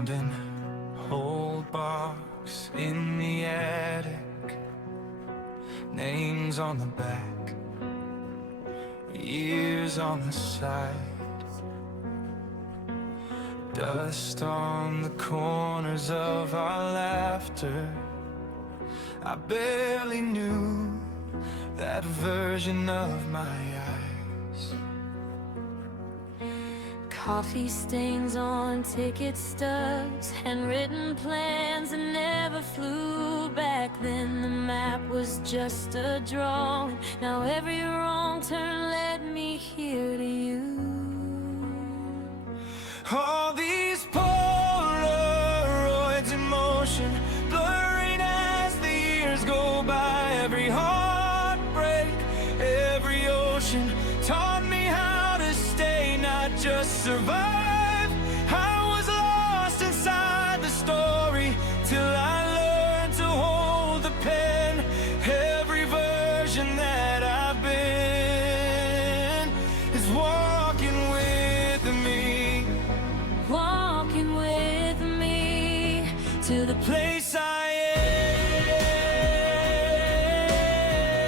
Found an old box in the attic, names on the back, years on the side, dust on the corners of our laughter. I barely knew that version of my eyes. Coffee stains on ticket stubs, handwritten plans that never flew. Back then the map was just a drawing. Now every wrong turn led me here to you. All these Polaroids in motion, blurring as the years go by. Every heartbreak, every ocean taught me how to stay, not just survive. I was lost inside the story till I learned to hold the pen. Every version that I've been is walking with me, Walking with me to the place